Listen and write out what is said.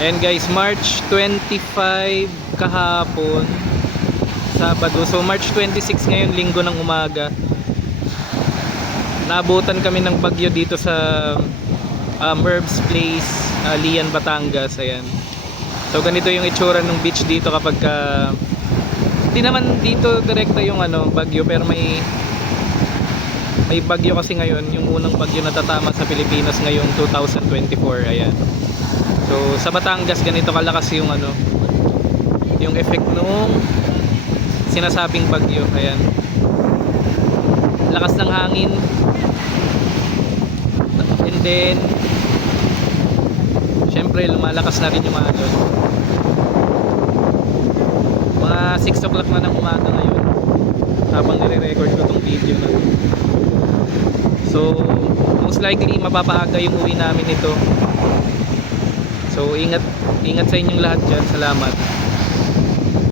Ayan guys, March 25 kahapon, Sabado. So March 26 ngayon, linggo ng umaga. Naabutan kami ng bagyo dito sa Merv's Place, Lian, Batangas. Ayan. So ganito yung itsura ng beach dito kapag hindi naman dito direkta yung bagyo, pero may bagyo kasi ngayon, yung unang bagyo na tatama sa Pilipinas ngayong 2024. Ayan. So sa Batangas ganito kalakas yung yung effect nung sinasabing bagyo. Ayan. Lakas ng hangin. And then syempre lumalakas na rin yung mga 6 o'clock na ng umaga ngayon habang nire-record ko tong video na to. So most likely mapapaaga yung uwi namin nito. So ingat sa inyong lahat dyan. Salamat.